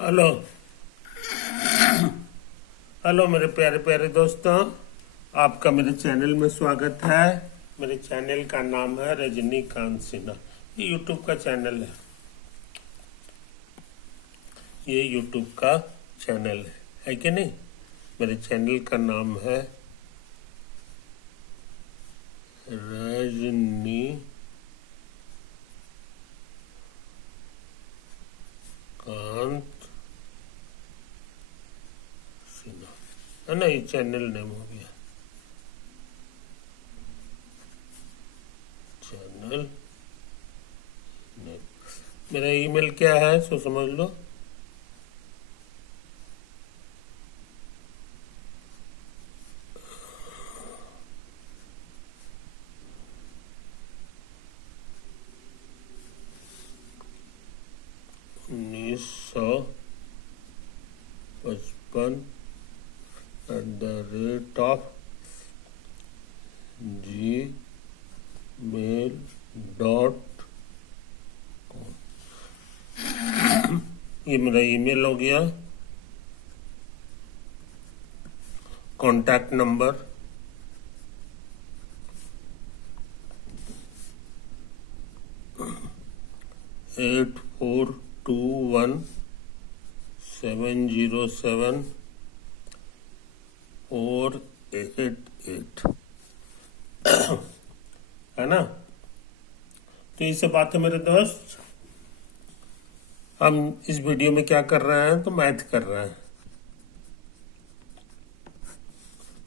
Hello. Hello मेरे प्यारे प्यारे दोस्तों, आपका मेरे चैनल में स्वागत है। मेरे चैनल का नाम है रजनीकांत सिन्हा। ये यूट्यूब का चैनल है। ये यूट्यूब का चैनल है कि नहीं? मेरे चैनल का नाम है रजनीकांत सिन्हा, है ना? ये चैनल नेम हो गया। Channel name. मेरा ईमेल क्या है सो समझ लो। उन्नीस सौ 55@gmail.com। ये मेरा ईमेल हो गया। कॉन्टैक्ट नंबर 8421707488, है ना? तो इससे बात है मेरे दोस्त। हम इस वीडियो में क्या कर रहे हैं, तो मैथ कर रहे हैं।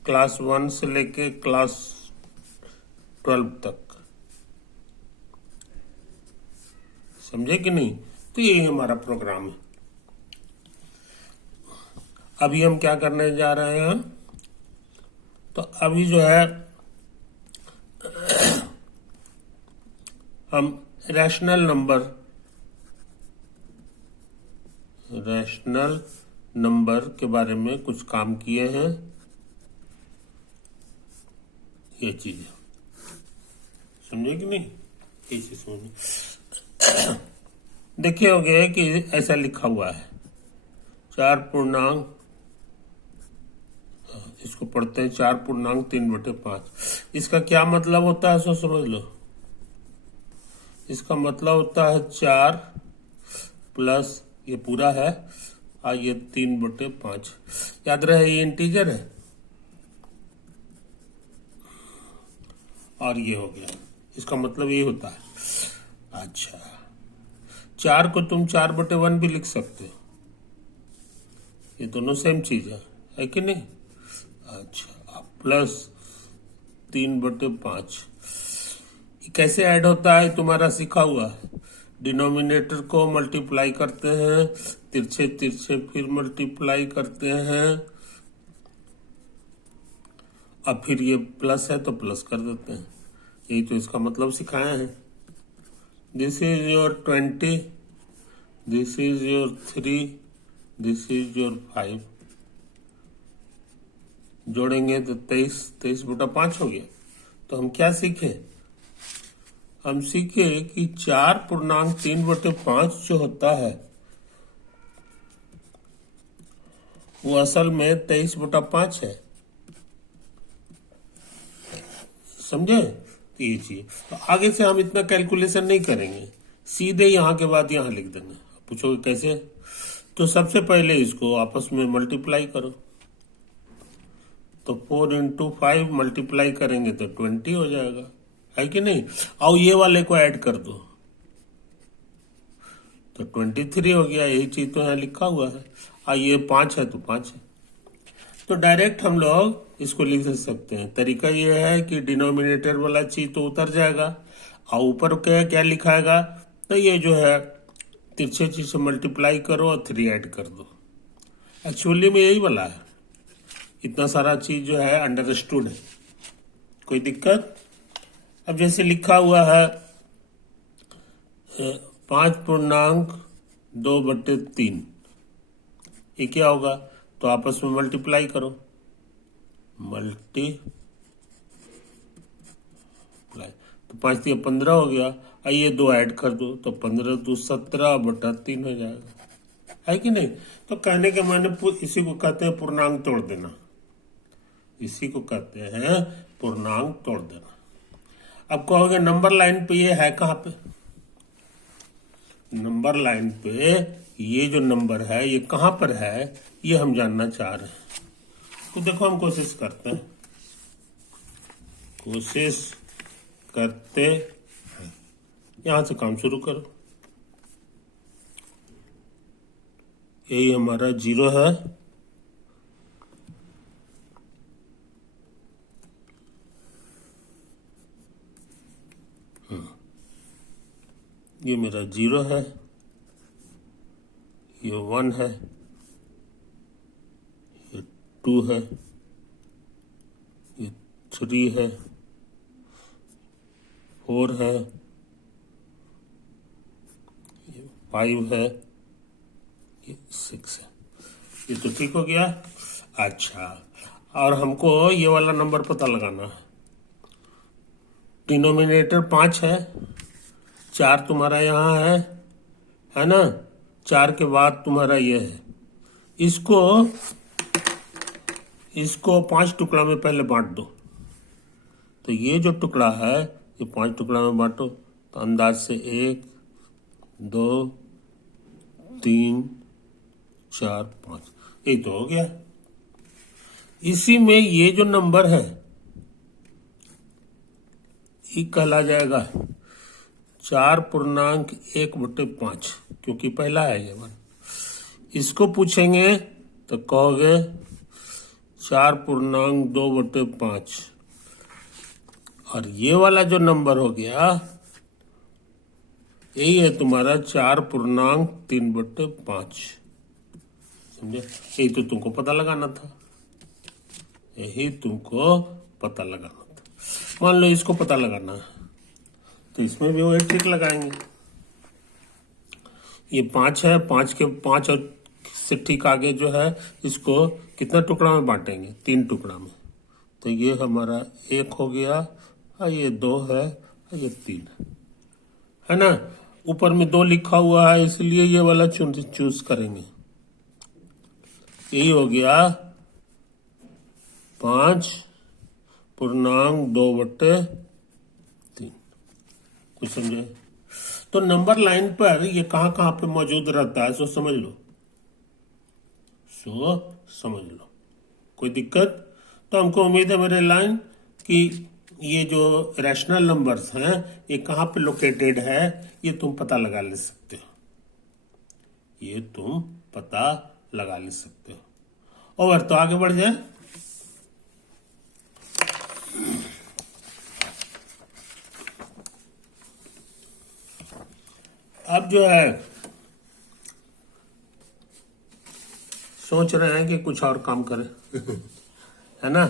क्लास 1 से लेके क्लास 12 तक, समझे कि नहीं? तो यही हमारा प्रोग्राम है। अभी हम क्या करने जा रहे हैं, तो अभी जो है हम रैशनल नंबर के बारे में कुछ काम किए हैं। ये चीज समझे कि नहीं? इसे समझे। देखिए होगे कि ऐसा लिखा हुआ है 4 पूर्णांक, इसको पढ़ते हैं 4.3/5। इसका क्या मतलब होता है सो समझ लो। इसका मतलब होता है 4 प्लस ये पूरा है और ये 3/5। याद रहे ये इंटीजर है और ये हो गया। इसका मतलब ये होता है। अच्छा, 4 को तुम 4/1 भी लिख सकते हो। ये दोनों सेम चीज है कि नहीं? अच्छा, प्लस 3/5 कैसे ऐड होता है तुम्हारा सीखा हुआ है। डिनोमिनेटर को मल्टीप्लाई करते हैं, तिरछे तिरछे फिर मल्टीप्लाई करते हैं और फिर ये प्लस है तो प्लस कर देते हैं। यही तो इसका मतलब सिखाया है। This is your 20, this is your 3, this is your 5। जोड़ेंगे तो 23/5 हो गया। तो हम क्या सीखे? हम सीखे कि 4.3/5 जो होता है वो असल में 23/5 है। समझे? तो ये चीज तो आगे से हम इतना कैलकुलेशन नहीं करेंगे, सीधे यहाँ के बाद यहाँ लिख देंगे। पूछोगे कैसे? तो सबसे पहले इसको आपस में मल्टीप्लाई करो। तो 4 × 5 मल्टीप्लाई करेंगे तो 20 हो जाएगा, है कि नहीं? और ये वाले को ऐड कर दो तो 23 हो गया। यही चीज तो यहाँ लिखा हुआ है। और ये 5 है तो 5 है। तो डायरेक्ट हम लोग इसको लिख सकते हैं। तरीका ये है कि डिनोमिनेटर वाला चीज तो उतर जाएगा और ऊपर क्या क्या लिखाएगा, तो ये जो है तिरछे चीज से मल्टीप्लाई करो और 3 ऐड कर दो। एक्चुअली में यही वाला है। इतना सारा चीज जो है अंडरस्टूड है, कोई दिक्कत? अब जैसे लिखा हुआ है 5.2/3, ये क्या होगा? तो आपस में मल्टीप्लाई करो, तो 5 × 15 हो गया। और ये 2 ऐड कर दो तो 15×2 = 17/3 हो जाएगा। है कि नहीं। तो कहने के माने इसी को कहते हैं पूर्णांक तोड़ देना, इसी को कहते हैं पूर्णांक तोड़ देना। अब कहोगे नंबर लाइन पे ये है कहाँ पे, नंबर लाइन पे ये जो नंबर है ये कहाँ पर है, ये हम जानना चाह रहे हैं। तो देखो हम कोशिश करते हैं, कोशिश करते हैं, यहां से काम शुरू करो। यही हमारा 0 है, ये मेरा 0 है, ये 1 है, ये 2 है, ये 3 है, 4 है, ये 5 है, ये 6 है। ये तो ठीक हो गया। अच्छा, और हमको ये वाला नंबर पता लगाना है। डिनोमिनेटर 5 है, 4 तुम्हारा यहाँ है ना, 4 के बाद तुम्हारा ये है। इसको 5 टुकड़ा में पहले बांट दो। तो ये जो टुकड़ा है ये 5 टुकड़ा में बांटो, तो अंदाज से 1 2 3 4 5, ये तो हो गया। इसी में ये जो नंबर है ये कहला जाएगा 4.1/5, क्योंकि पहला है ये 1। इसको पूछेंगे तो कहोगे 4.2/5, और ये वाला जो नंबर हो गया यही है तुम्हारा 4.3/5। समझे, यही तो तुमको पता लगाना था, यही तुमको पता लगाना था। मान लो इसको पता लगाना है तो इसमें भी वो एक ट्रिक लगाएंगे। ये 5 है, 5 के 5 और से ठीक आगे जो है इसको कितना टुकड़ा में बांटेंगे, 3 टुकड़ा में। तो ये हमारा 1 हो गया, और ये 2 है, और ये 3 है ना। ऊपर में 2 लिखा हुआ है इसलिए ये वाला चूज करेंगे। यही हो गया 5.2/3। कुछ समझे। तो नंबर लाइन पर ये कहां कहां पे मौजूद रहता है, सो समझ लो, कोई दिक्कत। तो हमको उम्मीद है मेरे लाइन कि ये जो रैशनल नंबर्स हैं ये कहां पे लोकेटेड है ये तुम पता लगा ले सकते हो, ये तुम पता लगा ले सकते हो। और तो आगे बढ़ जाए। अब जो है सोच रहे हैं कि कुछ और काम करें है ना।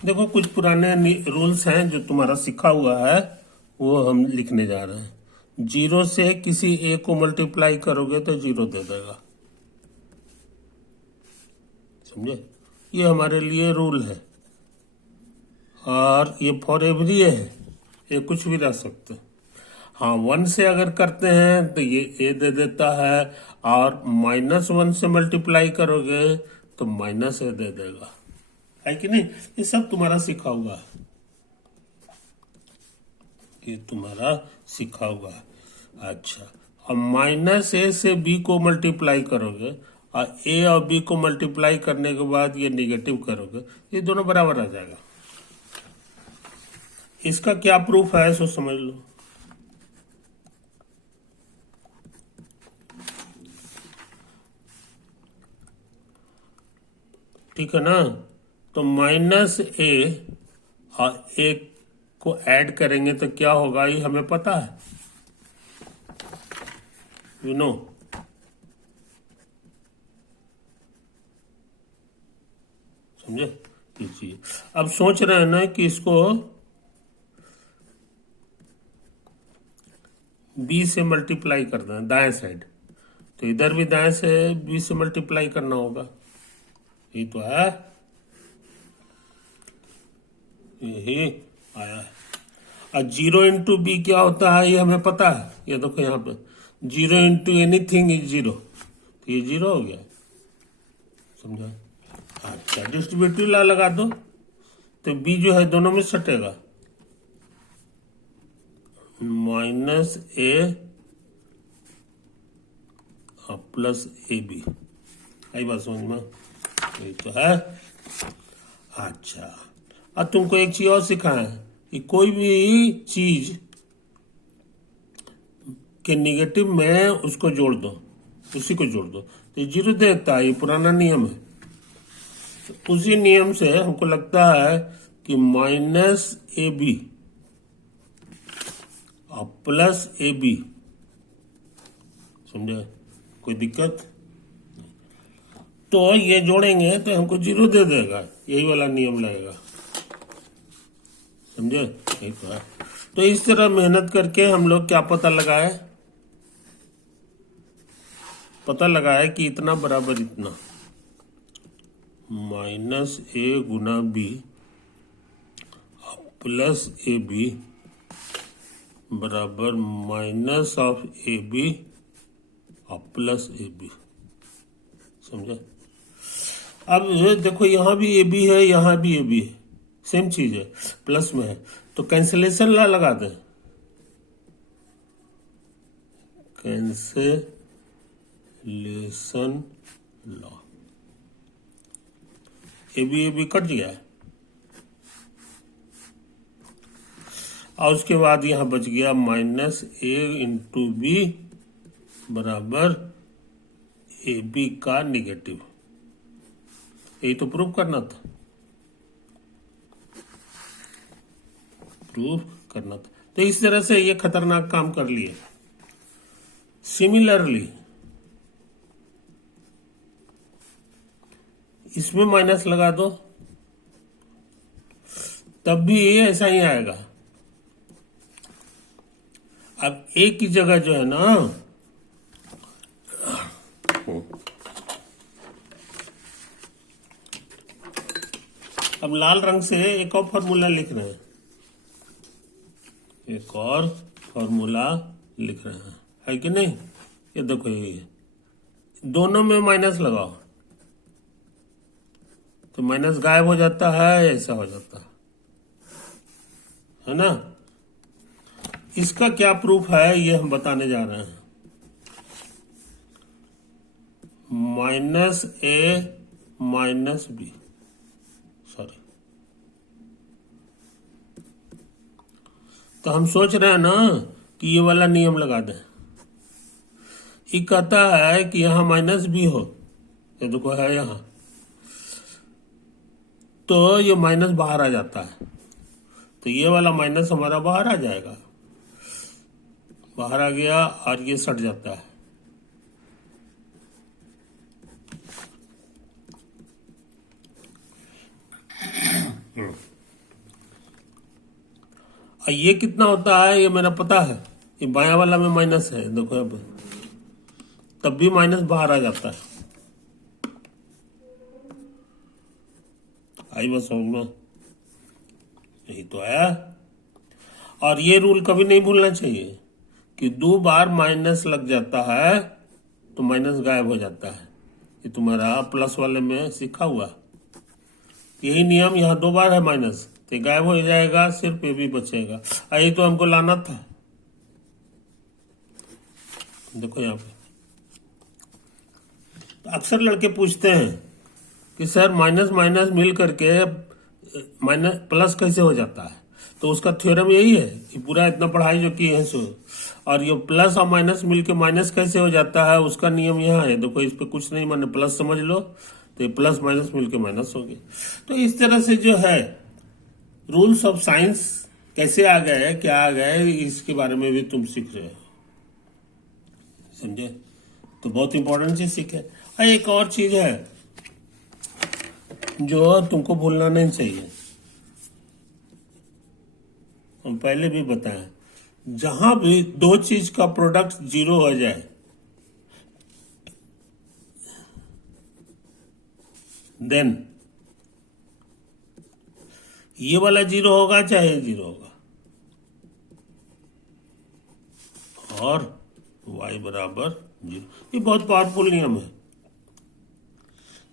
देखो कुछ पुराने रूल्स हैं जो तुम्हारा सीखा हुआ है वो हम लिखने जा रहे हैं। 0 से किसी ए को मल्टीप्लाई करोगे तो 0 दे देगा, समझे। ये हमारे लिए रूल है, और ये फॉर एवरी है, ये कुछ भी रह सकते हैं। हाँ, 1 से अगर करते हैं तो ये ए दे देता है, और -1 से मल्टीप्लाई करोगे तो -a दे देगा, है कि नहीं। ये सब तुम्हारा सीखा हुआ है, ये तुम्हारा सीखा हुआ है। अच्छा, अब -a से b को मल्टीप्लाई करोगे, और a और b को मल्टीप्लाई करने के बाद ये निगेटिव करोगे, ये दोनों बराबर आ जाएगा। इसका क्या प्रूफ है सो समझ लो। ठीक है ना। तो -a और a को ऐड करेंगे तो क्या होगा ये हमें पता है, यू नो। समझे, कीजिए। अब सोच रहे हैं ना कि इसको b से मल्टीप्लाई करना है दाएं साइड, तो इधर भी दाएं से b से मल्टीप्लाई करना होगा, ये तो है। यही आया है। और 0 × b क्या होता है ये हमें पता है। ये देखो यहाँ पे 0 × एनीथिंग इज 0, तो ये 0 हो गया, समझा। अच्छा, डिस्ट्रीब्यूटिव लॉ लगा दो तो b जो है दोनों में सटेगा, -a प्लस AB। आई बात समझ में, ये तो है। अच्छा, अब तुमको एक चीज और सिखाएं कि कोई भी चीज के निगेटिव में उसको जोड़ दो, उसी को जोड़ दो तो 0 देता है। ये पुराना नियम है। तो उसी नियम से हमको लगता है कि -AB और प्लस AB, समझे, कोई दिक्कत। तो ये जोड़ेंगे तो हमको 0 दे देगा, यही वाला नियम लगेगा, समझे। यही तो है। तो इस तरह मेहनत करके हम लोग क्या पता लगाए, पता लगाए कि इतना बराबर इतना, -a Guna b plus AB बराबर -AB और प्लस AB, समझे। अब देखो यहाँ भी AB है, यहाँ भी AB है, सेम चीज है, प्लस में है, तो कैंसिलेशन लॉ लगा दें। कैंसिलेशन लॉ, AB कट गया है, और उसके बाद यहां बच गया -a × b बराबर AB का निगेटिव। यही तो प्रूफ करना था, तो इस तरह से ये खतरनाक काम कर लिए। सिमिलरली इसमें माइनस लगा दो, तब भी ये ऐसा ही आएगा। अब एक की जगह जो है ना, अब लाल रंग से एक और फॉर्मूला लिख रहे हैं, एक और फॉर्मूला लिख रहे हैं, है कि नहीं। ये देखो, ये दोनों में माइनस लगाओ तो माइनस गायब हो जाता है, ऐसा हो जाता है ना। इसका क्या प्रूफ है ये हम बताने जा रहे हैं। -a -b, सॉरी, तो हम सोच रहे हैं ना कि ये वाला नियम लगा दें। ये कहता है कि यहां -b हो, ये देखो है यहां, तो ये माइनस बाहर आ जाता है, तो ये वाला माइनस हमारा बाहर आ जाएगा, बाहर आ गया और ये सट जाता है। और ये कितना होता है ये मेरा पता है, ये बाया वाला में माइनस है, देखो अब, तब भी माइनस बाहर आ जाता है। आई बस समझ में, यही तो आया। और ये रूल कभी नहीं भूलना चाहिए कि 2 बार माइनस लग जाता है तो माइनस गायब हो जाता है। ये तुम्हारा प्लस वाले में सीखा हुआ, यही नियम। यहाँ 2 बार है माइनस तो गायब हो जाएगा, सिर्फ ये भी बचेगा। यही तो हमको लाना था, देखो यहाँ पे। तो अक्सर लड़के पूछते हैं कि सर माइनस माइनस मिल करके माइनस प्लस कैसे हो जाता है, तो उसका थ्योरम यही है कि पूरा इतना पढ़ाई जो की है सो, और ये प्लस और माइनस मिलके माइनस कैसे हो जाता है उसका नियम यहाँ है। देखो इस पे कुछ नहीं, माने प्लस समझ लो तो ये प्लस माइनस मिलके माइनस हो गया। तो इस तरह से जो है रूल्स ऑफ साइंस कैसे आ गए, क्या आ गए, इसके बारे में भी तुम सीख रहे हो, समझे। तो बहुत इंपॉर्टेंट चीज सीखे। एक और चीज है जो तुमको भूलना नहीं चाहिए, हम पहले भी बताएं, जहां भी 2 चीज का प्रोडक्ट 0 हो जाए देन ये वाला 0 होगा चाहे ये 0 होगा, और y बराबर 0। ये बहुत पावरफुल नियम है।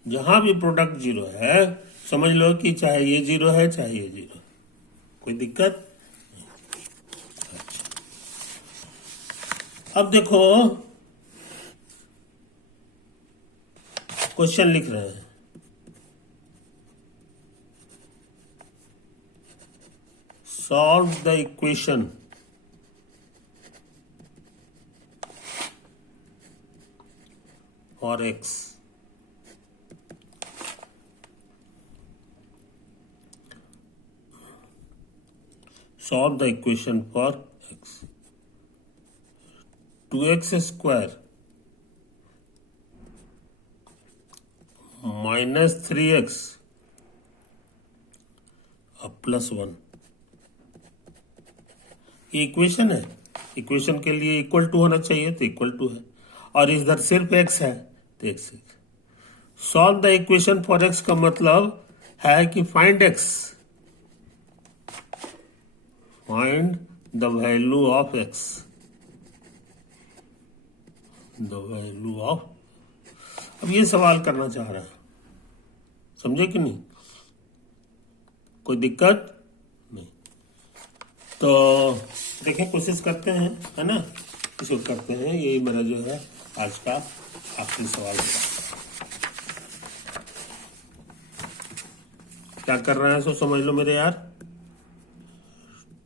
जहां भी प्रोडक्ट 0 है समझ लो कि चाहे ये 0 है चाहे ये 0, कोई दिक्कत। अब देखो क्वेश्चन लिख रहे हैं, solve the equation for x। Solve the equation for x। 2x square minus 3x अब प्लस 1, ये इक्वेशन है। इक्वेशन के लिए इक्वल टू होना चाहिए तो इक्वल टू है, और इधर सिर्फ x है तो x। Solve the equation for x का मतलब है कि find x, find the value of x, the value of. अब ये सवाल करना चाह रहा है, समझे कि नहीं, कोई दिक्कत नहीं। तो देखें कोशिश करते हैं, है ना, इसको करते हैं। यही मेरा जो है आज का आखिरी सवाल है। क्या कर रहे हैं सो समझ लो मेरे यार।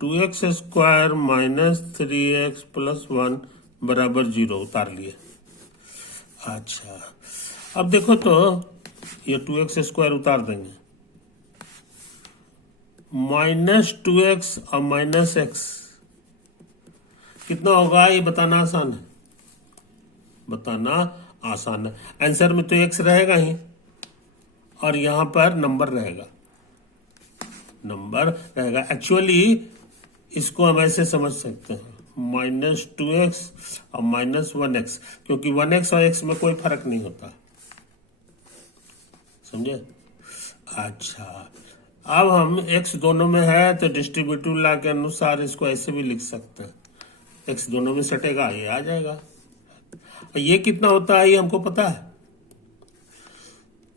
2x square minus 3x plus 1 बराबर 0 उतार लिए। अच्छा अब देखो तो ये 2x स्क्वायर उतार देंगे, माइनस 2x और माइनस x कितना होगा ये बताना आसान है, बताना आसान है। आंसर में तो x रहेगा ही और यहां पर नंबर रहेगा, नंबर रहेगा। एक्चुअली इसको हम ऐसे समझ सकते हैं, माइनस 2x और माइनस 1x, क्योंकि 1x और x में कोई फर्क नहीं होता, समझे। अच्छा अब हम x दोनों में है तो डिस्ट्रीब्यूटिव लॉ के अनुसार इसको ऐसे भी लिख सकते हैं, x दोनों में सटेगा ये आ जाएगा। ये कितना होता है ये हमको पता है,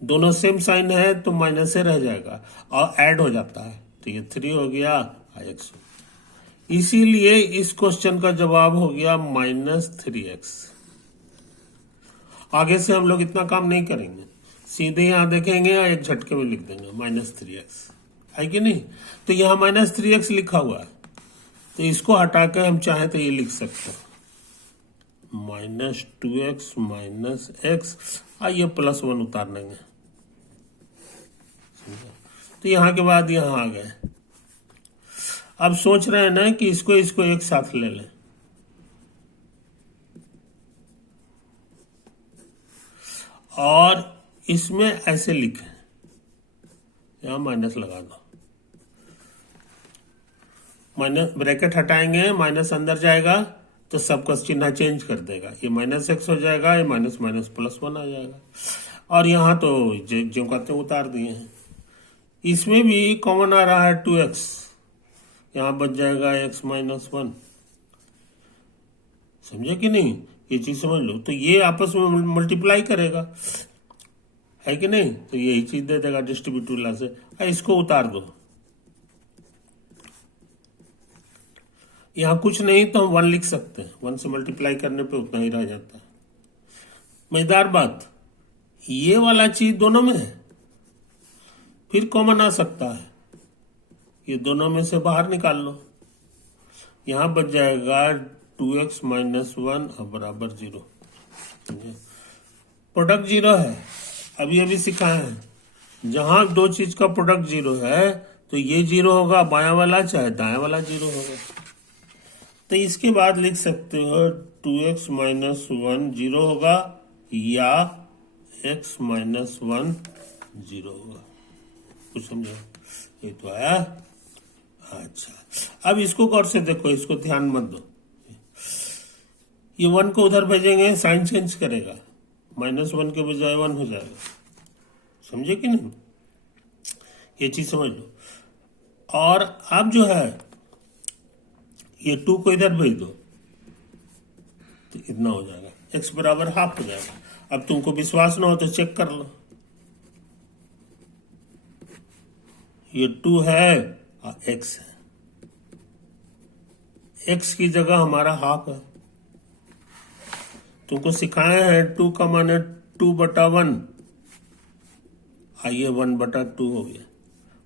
दोनों सेम साइन है तो माइनस से रह जाएगा और ऐड हो जाता है, तो ये 3 हो गया x। इसीलिए इस क्वेश्चन का जवाब हो गया माइनस 3x। आगे से हम लोग इतना काम नहीं करेंगे, सीधे यहां देखेंगे या एक झटके में लिख देंगे माइनस 3x, है कि नहीं। तो यहां माइनस 3x लिखा हुआ है तो इसको हटा के हम चाहें तो ये लिख सकते हैं माइनस 2x माइनस x, आइए प्लस 1 उतार लेंगे, तो यहां के बाद यहां आ गए। अब सोच रहे हैं ना कि इसको एक साथ ले लें, और इसमें ऐसे लिखें, यहां माइनस लगा दो, माइनस ब्रैकेट हटाएंगे, माइनस अंदर जाएगा तो सबका चिन्ह चेंज कर देगा, ये माइनस x हो जाएगा, ये माइनस माइनस प्लस 1 आ जाएगा। और यहाँ तो जो कहते हैं उतार दिए हैं। इसमें भी कॉमन आ रहा है 2x, यहाँ बच जाएगा x माइनस 1, समझे कि नहीं, ये चीज समझ लो। तो ये आपस में मल्टीप्लाई करेगा, है कि नहीं, तो यही चीज दे देगा डिस्ट्रीब्यूटिव लॉ से। इसको उतार दो, यहां कुछ नहीं तो हम 1 लिख सकते हैं, 1 से मल्टीप्लाई करने पे उतना ही रह जाता है। मजेदार बात, ये वाला चीज दोनों में है, फिर कॉमन आ सकता है, ये दोनों में से बाहर निकाल लो, यहां बच जाएगा 2x माइनस 1 और बराबर 0। प्रोडक्ट 0 है, अभी सिखाए हैं, जहां दो चीज का प्रोडक्ट 0 है तो ये 0 होगा बायां वाला चाहे दायां वाला 0 होगा। तो इसके बाद लिख सकते हो 2x माइनस 1 0 होगा या x माइनस 1 0 होगा, कुछ समझो, ये तो आया। अच्छा अब इसको गौर से देखो, इसको ध्यान मत दो, ये 1 को उधर भेजेंगे साइन चेंज करेगा, माइनस 1 के बजाय 1 हो जाएगा, समझे कि नहीं, ये चीज समझ लो। और अब जो है ये 2 को इधर भेज दो तो इतना हो जाएगा, x बराबर हाफ हो जाएगा। अब तुमको विश्वास ना हो तो चेक कर लो, ये 2 है और x है, x की जगह हमारा हाफ है। तुमको सिखाए हैं 2 का माने 2/1, आइए 1/2 हो गया।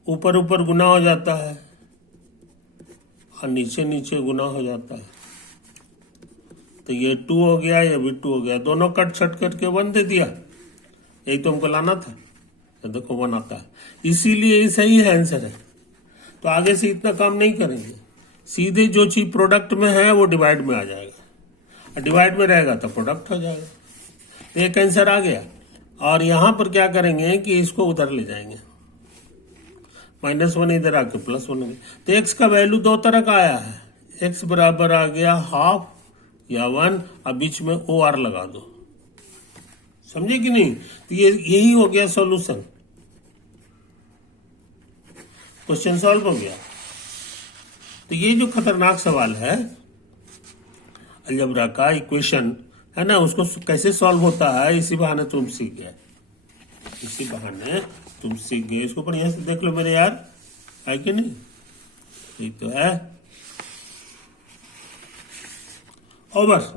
ऊपर ऊपर गुना हो जाता है और नीचे नीचे गुना हो जाता है, तो ये 2 हो गया, ये भी 2 हो गया, दोनों कट छट करके 1 दे दिया। यही तो हमको लाना था, तो देखो 1 आता है, इसीलिए ये सही है आंसर है। तो आगे से इतना काम नहीं करेंगे, सीधे जो चीज प्रोडक्ट में है वो डिवाइड में आ जाएगा, और डिवाइड में रहेगा तो प्रोडक्ट हो जाएगा। तो एक आंसर आ गया। और यहां पर क्या करेंगे कि इसको उधर ले जाएंगे, -1 इधर आके +1 हो गया। तो x का वैल्यू 2 तरह का आया है, x बराबर आ गया हाफ या 1, अब बीच में OR लगा दो, समझे कि नहीं। तो ये यही हो गया सॉल्यूशन, क्वेश्चन सॉल्व हो गया। तो ये जो खतरनाक सवाल है अलजेब्रा का इक्वेशन है ना, उसको कैसे सॉल्व होता है, इसी बहाने तुम सीख गए, इसी बहाने तुम सीख गए। इसको बढ़िया से देख लो मेरे यार, है कि नहीं, ठीक तो है। और बस